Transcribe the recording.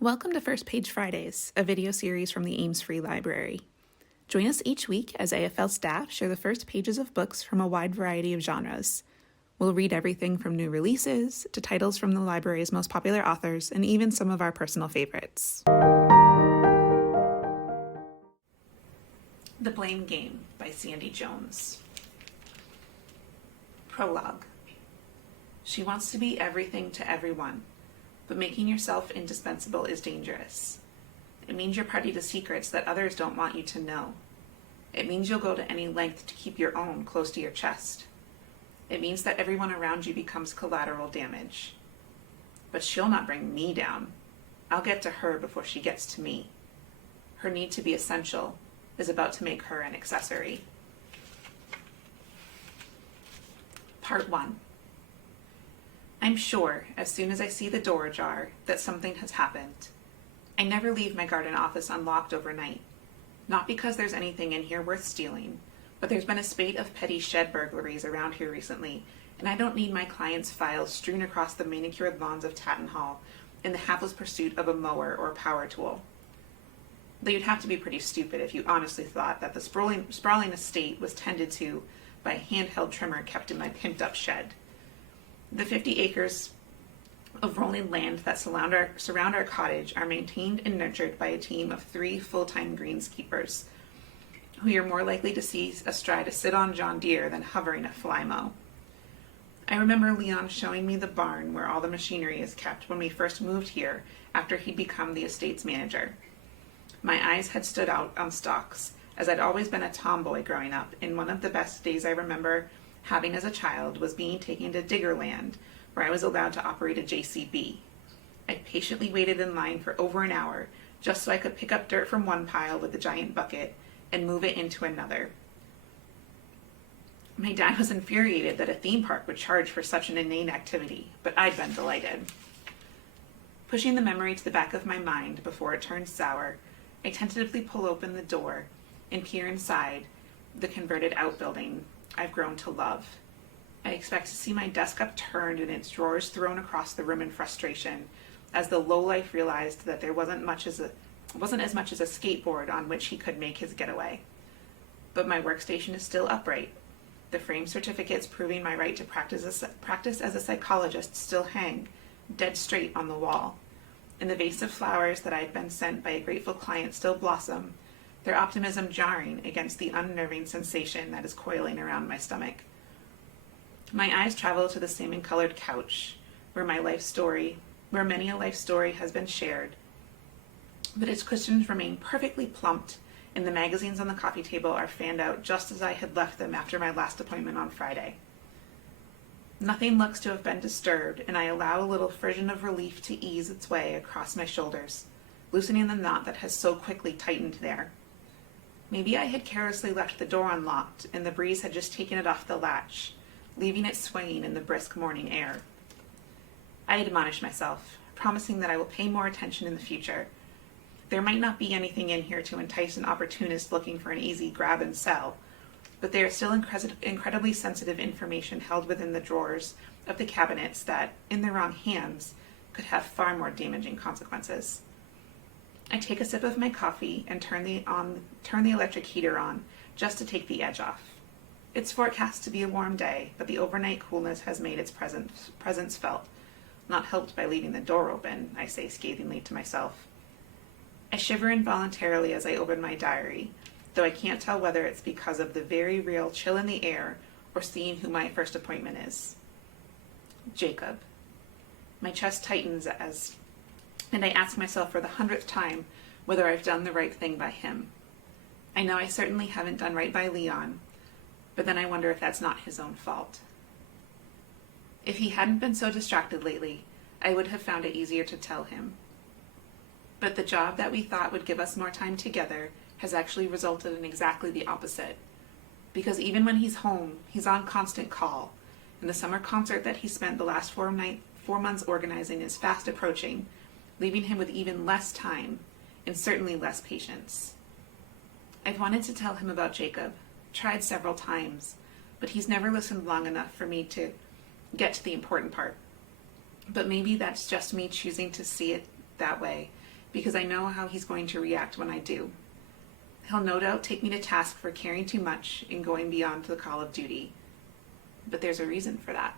Welcome to First Page Fridays, a video series from the Ames Free Library. Join us each week as AFL staff share the first pages of books from a wide variety of genres. We'll read everything from new releases to titles from the library's most popular authors and even some of our personal favorites. The Blame Game by Sandy Jones. Prologue. She wants to be everything to everyone, but making yourself indispensable is dangerous. It means you're party to secrets that others don't want you to know. It means you'll go to any length to keep your own close to your chest. It means that everyone around you becomes collateral damage. But she'll not bring me down. I'll get to her before she gets to me. Her need to be essential is about to make her an accessory. Part 1. I'm sure, as soon as I see the door ajar, that something has happened. I never leave my garden office unlocked overnight. Not because there's anything in here worth stealing, but there's been a spate of petty shed burglaries around here recently, and I don't need my clients' files strewn across the manicured lawns of Tattenhall in the hapless pursuit of a mower or power tool. Though you'd have to be pretty stupid if you honestly thought that the sprawling estate was tended to by a handheld trimmer kept in my pimped-up shed. The 50 acres of rolling land that surround our cottage are maintained and nurtured by a team of 3 full-time greenskeepers, who you're more likely to see astride a sit-on John Deere than hovering a Flymo. I remember Leon showing me the barn where all the machinery is kept when we first moved here after he'd become the estate's manager. My eyes had stood out on stalks, as I'd always been a tomboy growing up, and one of the best days I remember having as a child was being taken to Diggerland, where I was allowed to operate a JCB. I patiently waited in line for over an hour just so I could pick up dirt from one pile with the giant bucket and move it into another. My dad was infuriated that a theme park would charge for such an inane activity, but I'd been delighted. Pushing the memory to the back of my mind before it turned sour, I tentatively pull open the door and peer inside the converted outbuilding I've grown to love. I expect to see my desk upturned and its drawers thrown across the room in frustration, as the lowlife realized that there wasn't as much as a skateboard on which he could make his getaway. But my workstation is still upright. The framed certificates proving my right to practice as a psychologist still hang dead straight on the wall, and the vase of flowers that I'd been sent by a grateful client still blossom, their optimism jarring against the unnerving sensation that is coiling around my stomach. My eyes travel to the salmon-colored couch, where many a life story has been shared, but its cushions remain perfectly plumped, and the magazines on the coffee table are fanned out just as I had left them after my last appointment on Friday. Nothing looks to have been disturbed, and I allow a little frisson of relief to ease its way across my shoulders, loosening the knot that has so quickly tightened there. Maybe I had carelessly left the door unlocked, and the breeze had just taken it off the latch, leaving it swaying in the brisk morning air. I admonish myself, promising that I will pay more attention in the future. There might not be anything in here to entice an opportunist looking for an easy grab and sell, but there is still incredibly sensitive information held within the drawers of the cabinets that, in the wrong hands, could have far more damaging consequences. I take a sip of my coffee and turn the electric heater on just to take the edge off. It's forecast to be a warm day, but the overnight coolness has made its presence felt, not helped by leaving the door open, I say scathingly to myself. I shiver involuntarily as I open my diary, though I can't tell whether it's because of the very real chill in the air or seeing who my first appointment is. Jacob. My chest tightens and I ask myself for the 100th time whether I've done the right thing by him. I know I certainly haven't done right by Leon, but then I wonder if that's not his own fault. If he hadn't been so distracted lately, I would have found it easier to tell him. But the job that we thought would give us more time together has actually resulted in exactly the opposite. Because even when he's home, he's on constant call, and the summer concert that he spent the last 4 months organizing is fast approaching, leaving him with even less time and certainly less patience. I've wanted to tell him about Jacob, tried several times, but he's never listened long enough for me to get to the important part. But maybe that's just me choosing to see it that way because I know how he's going to react when I do. He'll no doubt take me to task for caring too much and going beyond the call of duty. But there's a reason for that.